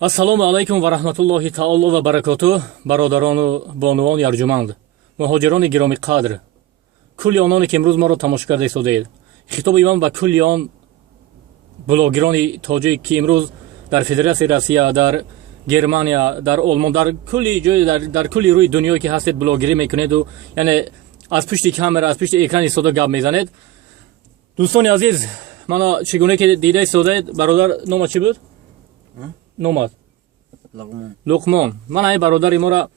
ассалому алайкум ва раҳматуллоҳи таоло ва баракотуҳ. Бародарону бонувон ярҷуманд, муҳоҷирони гироми қадр, кулли ононе ки имрӯз моро тамошо карда истодаед. Хитоби ман ба кулли он блогерони тоҷик ки имрӯз дар Федератсияи Россия, дар Германия, дар Олмон, дар кулли ҷое, дар кулли рӯи дунё ки ҳастед, блогерӣ мекунеду, яъне аз пушти камера, аз пушти экран истода гап мезанед. дӯстони азиз, мана чӣ гуна ки дида истодаед. Бародар нома чӣ буд? Номад Луқмон. Ман ай бародари мора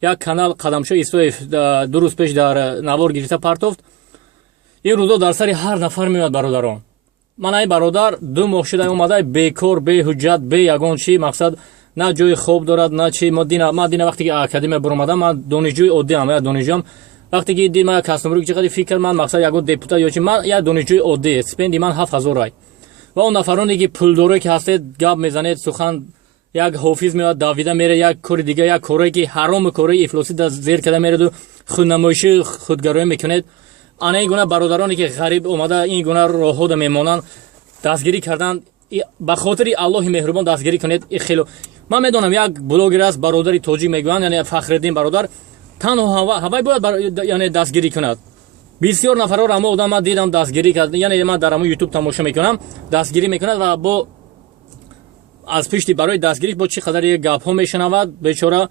як канал Қадамшо Исоев 2 рӯз пеш дар навор гирифта партофт. ин рӯзо дар сари ҳар нафар меояд бародарон. Ман ай бародар 2 моҳ шуда омада бекор, беҳуҷҷат, бе ягон чӣ мақсад, на ҷои хоб дорад, на чӣ. Ман дина вақте ки академия баромадам, ман донишҷӯи оддиам, я донишҷӯам. Вақте ки дид ман касумрӯ ки чиқади фикр ман мақсад ягон депутат ё чи, ман я донишҷӯи оддӣ, стипендии ман 7000 ай. Ва он нафароне ки пулдоре ки ҳастед, гап мезанед, сухан як ҳофиз меояд давида мере, як кори дига, як корое ки ҳароми кораи ифлосӣ да зер карда мереду худнамоишӣ, худгароӣ мекунед. ана ин гуна бародароне ки ғариб омада ин гуна роҳҳода мемонанд, дастгирӣ кардан, ба хотири Аллоҳи меҳрубон дастгирӣ кунед. Хело ман медонам як блогер аст, бародари тоҷик мегӯянд, яъне Фахриддин бародар, танҳо ҳавай бояд яъне дастгирӣ кунад. бисёр нафарро амо одам ман дидам дастгирӣ кард, яъне ман дар амо ютуб тамошо мекунам, дастгирӣ мекунад ва бо аз пишти барои дастгирӣ бо чӣ қадар гапҳо мешунавад бечора.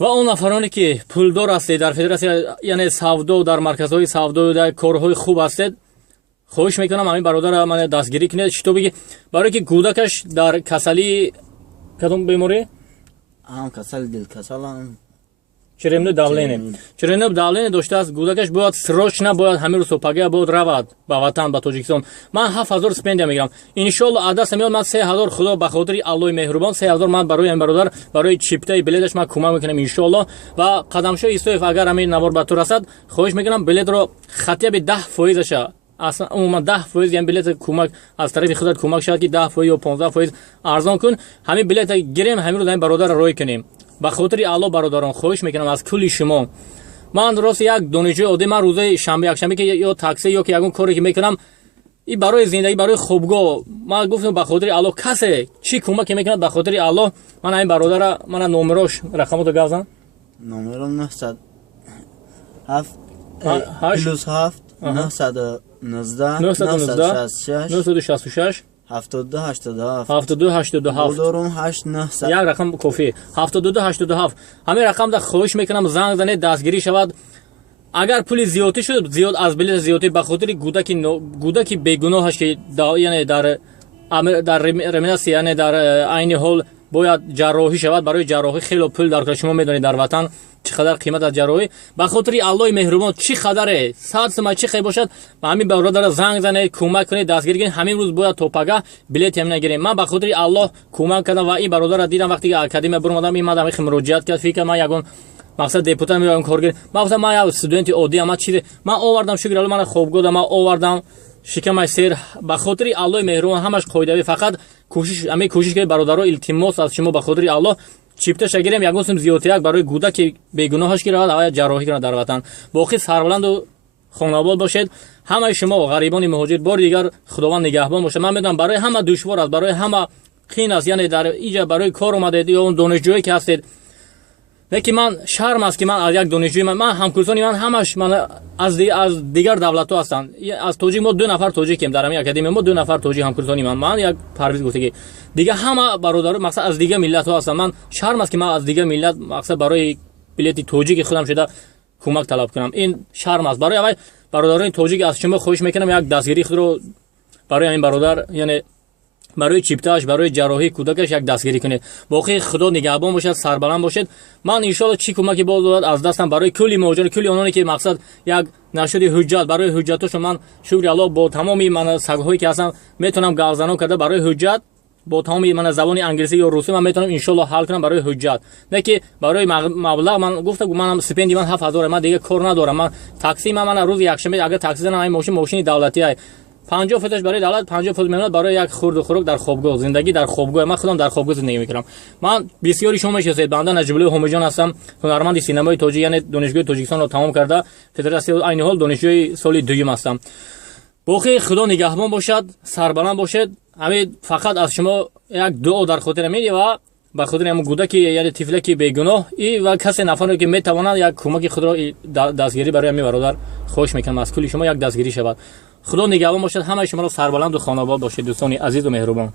ва он нафароне ки пулдор ҳастед дар Федератсия, яъне савдо, дар марказҳои савдо, дар корҳои хуб ҳастед, хоҳиш мекунам ҳамин бародара ман дастгирӣ кунед. шитоби барое ки кӯдакаш дар касали кадом беморӣ? Касали дилкасалам, черемнӯ давлене доштааст. кӯдакаш бояд срочно, бояд ҳамин рӯз сопага бояд равад ба ватан, ба Тоҷикистон. ман 7000 стипендия мегирам. иншоалло адаста меёд ман 3000 худо ба хотири Аллоҳи меҳрубон 3000 ман барои ҳамин бародар, барои чиптаи билеташ ман кӯмак мекунам иншоалло. ва Қадамшо Исоев агар ҳамин навор ба ту расад, хоҳиш мекунам билетро хатиби 10% аша, асла умуман 10% ям билет кӯмак аз тарафи худат кӯмак шавад ки 10% ё 15% арзон кун. ҳамин билета гирем, ҳамин рӯз ҳамин бародар рой кунем. ба хотири Аллоҳ бародарон хоҳиш мекунам аз кулли шумо. ман рост як донишҷӯи оддӣ, ман рӯзаи шанбе якшанбе ки ё такси ё ки ягон коре ки мекунам, и барои зиндагӣ, барои хобгоҳ, ман гуфтам ба хотири Аллоҳ касе чӣ кӯмаке мекунад ба хотири Аллоҳ. ман ҳамин бародара мана номерош рақамото гавзан номером 907 +7 919 966 7287 як рақам кофӣ 7287. ҳамин рақам да хоҳиш мекунам занг занед, дастгирӣ шавад. агар пули зиёдӣ шуд, зиёд аз билет зиёдӣ ба хотири кӯдаки бегуноҳаш ки яъне дар реминатсия, яъне дар айни ҳол бояд ҷарроҳӣ шавад. барои ҷарроҳӣ хело пул даркар, шумо медонед дар ватан чӣ қадар қимат аз ҷарроҳӣ. ба хотири Аллоҳи меҳрубон чӣ қадаре 100 сум чӣ қай бошад, ба ҳамин бародара занг занед, кӯмак кунед, дастгирӣ кунед. ҳамин рӯз бояд то пагah билет ҳам нагирем. ман ба хотири Аллоҳ кӯмак кардам ва ин бародара дидам вақте ки академия буромадам, имадам муроҷиат кард, фикр ман ягон мақсад депутат ягон коргир. ман гуфтам ман як студенти оддиам, ман чизе ман овардам, шукр Аллоҳ, ман хобгоҳ ман овардам, шикамай сер. ба хотири Аллоҳи меҳрубон ҳамаш қоидави, фақат кӯшиш кунед бародаро, илтимос аз шумо ба хотири Аллоҳ чипташа гирем, ягон сум зиёдтирак барои кӯдаки бегуноҳаш ки равад ва ҷарроҳӣ кунад дар ватан. боқӣ сарбаланду хонобод бошед. ҳамаи шумо ғарибони муҳоҷир, бори дигар худованд нигаҳбон бошад. ман медонам барои ҳама душвор аст, барои ҳама қин аст, яъне дар инҷа барои кор омадед ё он донишҷӯе ки ҳастед. лекин ман шарм аст ки ман аз як донишҷӯи ман ҳамкурсони ман ҳамаш ман аз дигар давлатҳо ҳастанд. аз тоҷик мо 2 нафар тоҷикем, дар ҳамин академия мо 2 нафар тоҷик ҳамкурсони ман як парвиз гуфтагӣ, дига ҳама бародаро мақсад аз дигар миллатҳо ҳастанд. ман шарм аст ки ман аз дигар миллат мақсад барои билети тоҷики худам шуда кӯмак талаб кунам. ин шарм аст. барои аввал бародарони тоҷик аз шумо хоҳиш мекунам як дастгирии худро барои ҳамин бародар, яъне барои чиптааш, барои ҷарроҳии кӯдакаш як дастгирӣ кунед. боқӣ худо нигаҳбон бошад, сарбаланд бошед. ман иншоалло чӣ кӯмаки боздод аз дастам барои кулли муҳоҷирон, кулли ононе ки мақсад як нашуди ҳуҷҷат, барои ҳуҷҷатошон ман шукри Аллоҳ бо тамоми ман сагҳое ки ҳастам метавонам гавзанон карда барои ҳуҷҷат, бо тамоми ман забони англисӣ ё русӣ ман метавонам иншоалло ҳал кунам барои ҳуҷҷат. не ки барои маблағ. ман гуфтам манам стипендия ман 7000, ман дига кор надорам. ман такси ман рӯзи якшанбе агар такси занам, ин мошини давлатӣ ай 50% барои давлат, 50% меонад барои як хурду хурук дар хобгоҳ, зиндагӣ дар хобгоҳ. ман худам дар хобгоҳ зиндагӣ мекунам. ман бисёри шумо мешиносед, банда Наҷибулло Ҳомиҷон ҳастам, ҳунарманди синамои тоҷик, яъне донишгоҳи Тоҷикистонро тамом карда, Федератсия айни ҳол донишҷӯи соли дуюм ҳастам. боқӣ худо нигаҳбон бошад, сарбаланд бошед. ҳамин фақат аз шумо як дуо дар хотир меди ва ба хотири ҳамун гудаки яъне тифлеки бегуноҳ и ва касе нафаре ки метавонад як кӯмаки худро дастгирӣ барои ҳамин бародар хоҳиш мекунам аз кули шумо як дастгирӣ шавад. худо нигаҳбон бошад. ҳамаи шуморо сарбаланду хонобод бошед дӯстони азизу меҳрубон.